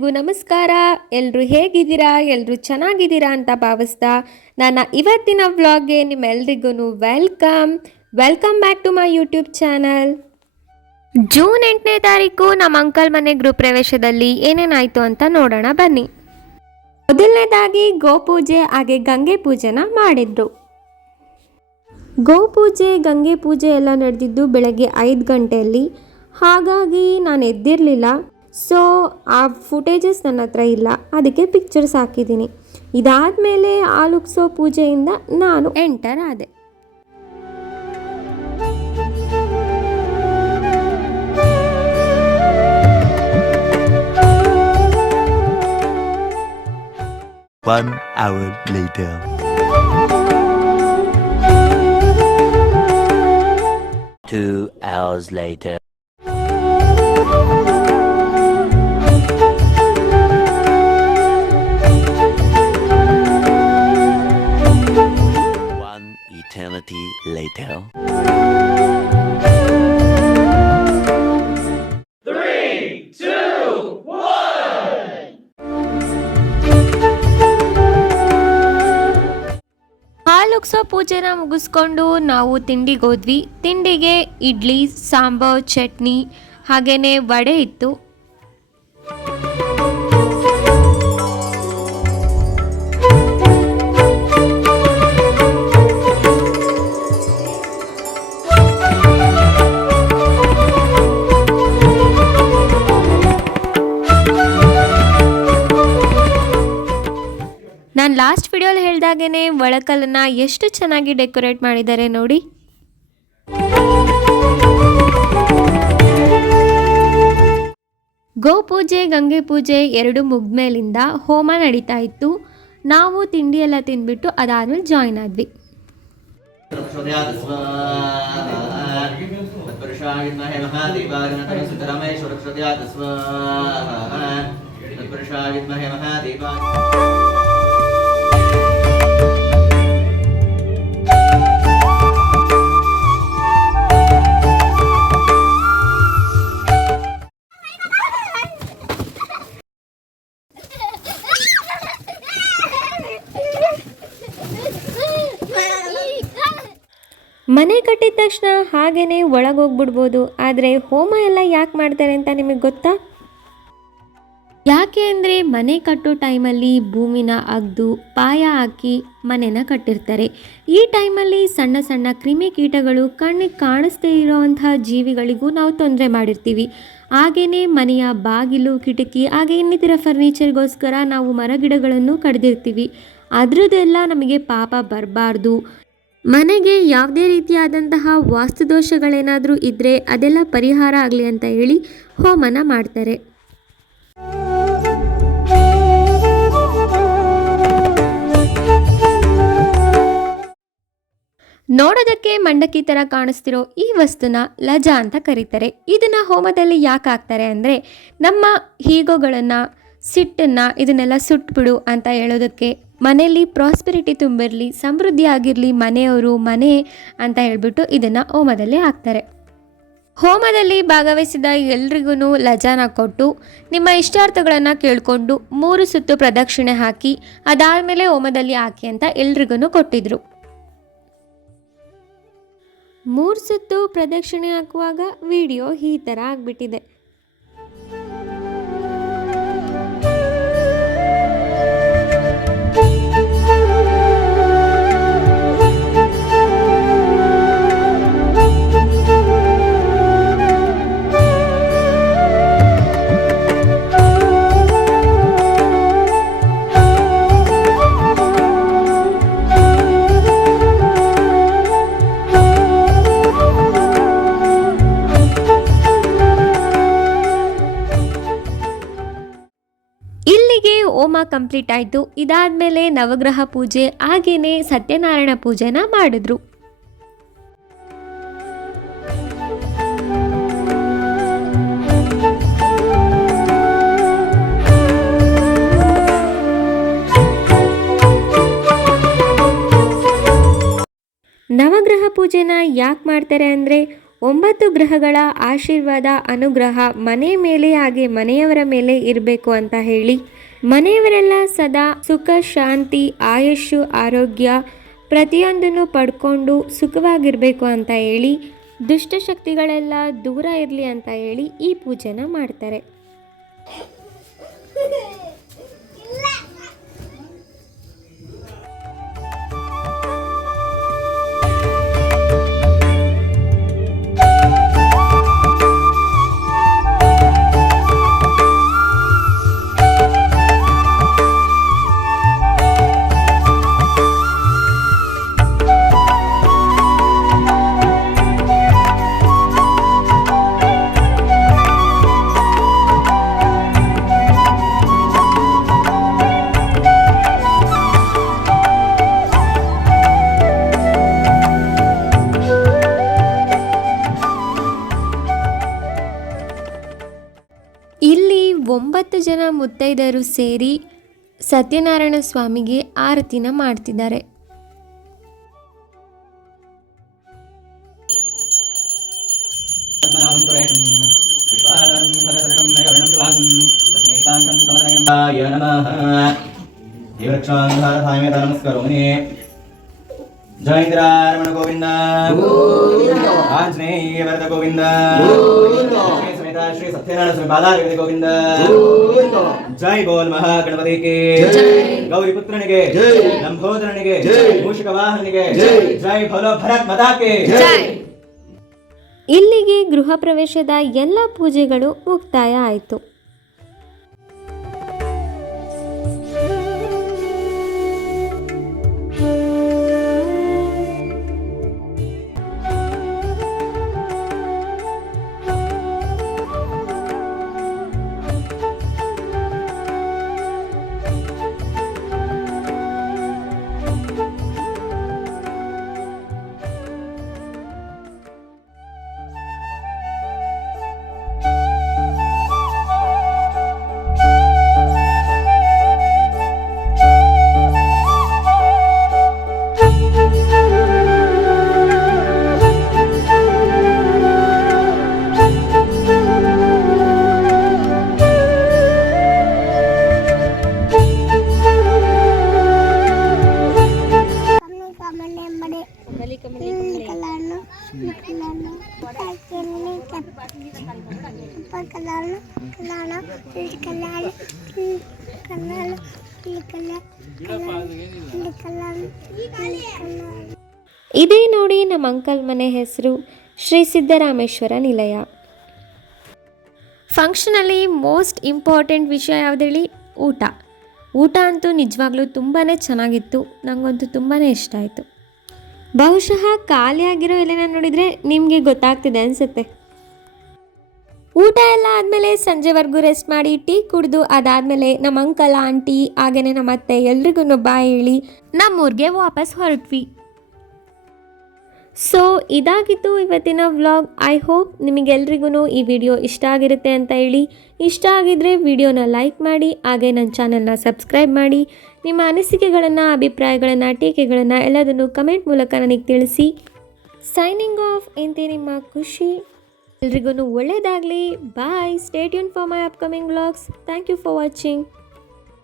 ಎಲ್ರಿಗೂ ನಮಸ್ಕಾರ. ಎಲ್ಲರೂ ಹೇಗಿದ್ದೀರಾ? ಎಲ್ಲರೂ ಚೆನ್ನಾಗಿದ್ದೀರಾ ಅಂತ ಭಾವಿಸ್ತಾ ನನ್ನ ಇವತ್ತಿನ ವ್ಲಾಗ್ಗೆ ನಿಮ್ಮೆಲ್ರಿಗೂ welcome back to my YouTube channel. June 8ನೇ ತಾರೀಕು ನಮ್ಮ ಅಂಕಲ್ ಮನೆ ಗೃಹ ಪ್ರವೇಶದಲ್ಲಿ ಏನೇನಾಯಿತು ಅಂತ ನೋಡೋಣ ಬನ್ನಿ. ಮೊದಲನೇದಾಗಿ ಗೋಪೂಜೆ ಹಾಗೆ ಗಂಗೆ ಪೂಜೆನ ಮಾಡಿದ್ರು. ಗೋಪೂಜೆ ಗಂಗೆ ಪೂಜೆ ಎಲ್ಲ ನಡೆದಿದ್ದು ಬೆಳಗ್ಗೆ 5 ಗಂಟೆಯಲ್ಲಿ. ಹಾಗಾಗಿ ನಾನು ಎದ್ದಿರಲಿಲ್ಲ. ಸೊ ಆ ಫುಟೇಜಸ್ ನನ್ನ ಹತ್ರ ಇಲ್ಲ, ಅದಕ್ಕೆ ಪಿಕ್ಚರ್ಸ್ ಹಾಕಿದ್ದೀನಿ. ಇದಾದಮೇಲೆ ಆಲುಕ್ಸೋ ಪೂಜೆಯಿಂದ ನಾನು ಎಂಟರ್ ಆದೆ. One hour later. 2 hours later. One eternity later. 3, 2, 1. ಆಲುಕ್ಸೋ ಪೂಜೆನ ಮುಗಿಸ್ಕೊಂಡು ನಾವು ತಿಂಡಿಗೆ ಹೋದ್ವಿ. ತಿಂಡಿಗೆ ಇಡ್ಲಿ, ಸಾಂಬಾರ್, ಚಟ್ನಿ ಹಾಗೆಯೇ ವಡೆ ಇತ್ತು. ನಾನು ಲಾಸ್ಟ್ ವಿಡಿಯೋಲಿ ಹೇಳ್ದಾಗೇ ಒಳಕಲ್ಲನ್ನು ಎಷ್ಟು ಚೆನ್ನಾಗಿ ಡೆಕೋರೇಟ್ ಮಾಡಿದ್ದಾರೆ ನೋಡಿ. ಗೋಪೂಜೆ ಗಂಗೆ ಪೂಜೆ ಎರಡು ಮುಗ್ಮೇಲಿಂದ ಹೋಮ ನಡೀತಾ ಇತ್ತು. ನಾವು ತಿಂಡಿ ಎಲ್ಲ ತಿಂದ್ಬಿಟ್ಟು ಅದಾದ್ಮೇಲೆ ಜಾಯಿನ್ ಆದ್ವಿ. ಮನೆ ಕಟ್ಟಿದ ತಕ್ಷಣ ಹಾಗೇ ಒಳಗೋಗ್ಬಿಡ್ಬೋದು. ಆದರೆ ಹೋಮ ಎಲ್ಲ ಯಾಕೆ ಮಾಡ್ತಾರೆ ಅಂತ ನಿಮಗೆ ಗೊತ್ತಾ? ಯಾಕೆ ಅಂದರೆ ಮನೆ ಕಟ್ಟೋ ಟೈಮಲ್ಲಿ ಭೂಮಿನ ಅಗ್ದು ಪಾಯ ಹಾಕಿ ಮನೆನ ಕಟ್ಟಿರ್ತಾರೆ. ಈ ಟೈಮಲ್ಲಿ ಸಣ್ಣ ಸಣ್ಣ ಕ್ರಿಮಿಕೀಟಗಳು ಕಣ್ಣಿಗೆ ಕಾಣಿಸ್ದೇ ಇರೋವಂತಹ ಜೀವಿಗಳಿಗೂ ನಾವು ತೊಂದರೆ ಮಾಡಿರ್ತೀವಿ. ಹಾಗೆಯೇ ಮನೆಯ ಬಾಗಿಲು, ಕಿಟಕಿ ಹಾಗೆ ಇನ್ನಿತರ ಫರ್ನಿಚರ್ಗೋಸ್ಕರ ನಾವು ಮರಗಿಡಗಳನ್ನು ಕಡ್ದಿರ್ತೀವಿ. ಅದರದ್ದೆಲ್ಲ ನಮಗೆ ಪಾಪ ಬರಬಾರ್ದು, ಮನೆಗೆ ಯಾವುದೇ ರೀತಿಯಾದಂತಹ ವಾಸ್ತುದೋಷಗಳೇನಾದರೂ ಇದ್ದರೆ ಅದೆಲ್ಲ ಪರಿಹಾರ ಆಗಲಿ ಅಂತ ಹೇಳಿ ಹೋಮನ ಮಾಡ್ತಾರೆ. ನೋಡೋದಕ್ಕೆ ಮಂಡಕ್ಕಿ ಥರ ಕಾಣಿಸ್ತಿರೋ ಈ ವಸ್ತುನ ಲಜ ಅಂತ ಕರೀತಾರೆ. ಇದನ್ನು ಹೋಮದಲ್ಲಿ ಯಾಕೆ ಹಾಕ್ತಾರೆ ಅಂದರೆ ನಮ್ಮ ಈಗೋಗಳನ್ನು, ಸಿಟ್ಟನ್ನು ಇದನ್ನೆಲ್ಲ ಸುಟ್ಬಿಡು ಅಂತ ಹೇಳೋದಕ್ಕೆ, ಮನೆಯಲ್ಲಿ ಪ್ರಾಸ್ಪೆರಿಟಿ ತುಂಬಿರಲಿ, ಸಮೃದ್ಧಿ ಆಗಿರಲಿ ಮನೆಯವರು, ಮನೆ ಅಂತ ಹೇಳ್ಬಿಟ್ಟು ಇದನ್ನು ಹೋಮದಲ್ಲಿ ಹಾಕ್ತಾರೆ. ಹೋಮದಲ್ಲಿ ಭಾಗವಹಿಸಿದ ಎಲ್ರಿಗೂ ಲಜಾನ ಕೊಟ್ಟು ನಿಮ್ಮ ಇಷ್ಟಾರ್ಥಗಳನ್ನು ಕೇಳಿಕೊಂಡು 3 ಸುತ್ತು ಪ್ರದಕ್ಷಿಣೆ ಹಾಕಿ ಅದಾದಮೇಲೆ ಹೋಮದಲ್ಲಿ ಹಾಕಿ ಅಂತ ಎಲ್ರಿಗೂ ಕೊಟ್ಟಿದ್ರು. 3 ಸುತ್ತು ಪ್ರದಕ್ಷಿಣೆ ಹಾಕುವಾಗ ವಿಡಿಯೋ ಈ ಥರ ಆಗಿಬಿಟ್ಟಿದೆ. ಹೋಮ ಕಂಪ್ಲೀಟ್ ಆಯಿತು. ಇದಾದಮೇಲೆ ನವಗ್ರಹ ಪೂಜೆ ಹಾಗೆಯೇ ಸತ್ಯನಾರಾಯಣ ಪೂಜೆನ ಮಾಡಿದ್ರು. ನವಗ್ರಹ ಪೂಜೆನ ಯಾಕೆ ಮಾಡ್ತಾರೆ ಅಂದರೆ 9 ಗ್ರಹಗಳ ಆಶೀರ್ವಾದ ಅನುಗ್ರಹ ಮನೆ ಮೇಲೆ ಹಾಗೆ ಮನೆಯವರ ಮೇಲೆ ಇರಬೇಕು ಅಂತ ಹೇಳಿ ಮನೆಯವರೆಲ್ಲ ಸದಾ ಸುಖ ಶಾಂತಿ ಆಯುಷ್ಯು ಆರೋಗ್ಯ ಪ್ರತಿಯೊಂದನ್ನು ಪಡ್ಕೊಂಡು ಸುಖವಾಗಿರಬೇಕು ಅಂತ ಹೇಳಿ ದುಷ್ಟಶಕ್ತಿಗಳೆಲ್ಲ ದೂರ ಇರಲಿ ಅಂತ ಹೇಳಿ ಈ ಪೂಜೆನ ಮಾಡ್ತಾರೆ. ಇಲ್ಲಿ 9 ಜನ ಮುತ್ತೈದೆಯರು ಸೇರಿ ಸತ್ಯನಾರಾಯಣ ಸ್ವಾಮಿಗೆ ಆರತಿನ ಮಾಡ್ತಿದ್ದಾರೆ. ಜೈಂದ್ರಾರಮಣ ಗೋವಿಂದ ಆಂಜನೇಯ ವರದ ಗೋವಿಂದ ಶ್ರೀ ಸತ್ಯನಾರಾಯಣ ಸ್ವಾಮಿ ಪಾದಾರವಿಂದ ಗೋವಿಂದ ಜೈ ಬೋಲ್ ಮಹಾಗಣಪತಿ ಕೇ ಗೌರಿ ಪುತ್ರನಿಗೆ ಲಂಬೋದರನಿಗೆ ಮೂಷಿಕ ವಾಹನಿಗೆ ಜೈ ಭೋಲೋ ಭರತ್ ಮಾತಾ ಕೇ. ಇಲ್ಲಿಗೆ ಗೃಹ ಪ್ರವೇಶದ ಎಲ್ಲ ಪೂಜೆಗಳು ಮುಕ್ತಾಯ ಆಯಿತು. ಇದೇ ನೋಡಿ ನಮ್ಮ ಅಂಕಲ್ ಮನೆ ಹೆಸರು ಶ್ರೀ ಸಿದ್ದರಾಮೇಶ್ವರ ನಿಲಯ. ಫಂಕ್ಷನಲ್ಲಿ ಮೋಸ್ಟ್ ಇಂಪಾರ್ಟೆಂಟ್ ವಿಷಯ ಯಾವ್ದು ಹೇಳಿ? ಊಟ ಅಂತೂ ನಿಜವಾಗ್ಲೂ ತುಂಬಾ ಚೆನ್ನಾಗಿತ್ತು. ನನಗಂತೂ ತುಂಬಾ ಇಷ್ಟ ಆಯಿತು. ಬಹುಶಃ ಖಾಲಿಯಾಗಿರೋ ಎಲೆನ ನೋಡಿದರೆ ನಿಮಗೆ ಗೊತ್ತಾಗ್ತಿದೆ ಅನಿಸುತ್ತೆ. ಊಟ ಎಲ್ಲ ಆದಮೇಲೆ ಸಂಜೆವರೆಗೂ ರೆಸ್ಟ್ ಮಾಡಿ ಟೀ ಕುಡಿದು ಅದಾದಮೇಲೆ ನಮ್ಮ ಅಂಕಲ್ ಆಂಟಿ ಹಾಗೆಯೇ ನಮ್ಮ ಅತ್ತೆ ಎಲ್ರಿಗೂ ಬಾಯ್ ಹೇಳಿ ನಮ್ಮೂರಿಗೆ ವಾಪಸ್ ಹೊರಟ್ವಿ. ಸೊ ಇದಾಗಿತ್ತು ಇವತ್ತಿನ ವ್ಲಾಗ್. ಐ ಹೋಪ್ ನಿಮಗೆಲ್ರಿಗೂ ಈ ವಿಡಿಯೋ ಇಷ್ಟ ಆಗಿರುತ್ತೆ ಅಂತ ಹೇಳಿ. ಇಷ್ಟ ಆಗಿದ್ದರೆ ವಿಡಿಯೋನ ಲೈಕ್ ಮಾಡಿ ಹಾಗೆ ನನ್ನ ಚಾನಲ್ನ ಸಬ್ಸ್ಕ್ರೈಬ್ ಮಾಡಿ. ನಿಮ್ಮ ಅನಿಸಿಕೆಗಳನ್ನು ಅಭಿಪ್ರಾಯಗಳನ್ನು ಟೀಕೆಗಳನ್ನು ಎಲ್ಲದನ್ನು ಕಮೆಂಟ್ ಮೂಲಕ ನನಗೆ ತಿಳಿಸಿ. ಸೈನಿಂಗ್ ಆಫ್ ಎಂತೆ ನಿಮ್ಮ ಖುಷಿ. ಎಲ್ರಿಗೂ ಒಳ್ಳೆಯದಾಗಲಿ. Bye. Stay tuned for my upcoming vlogs. Thank you for watching.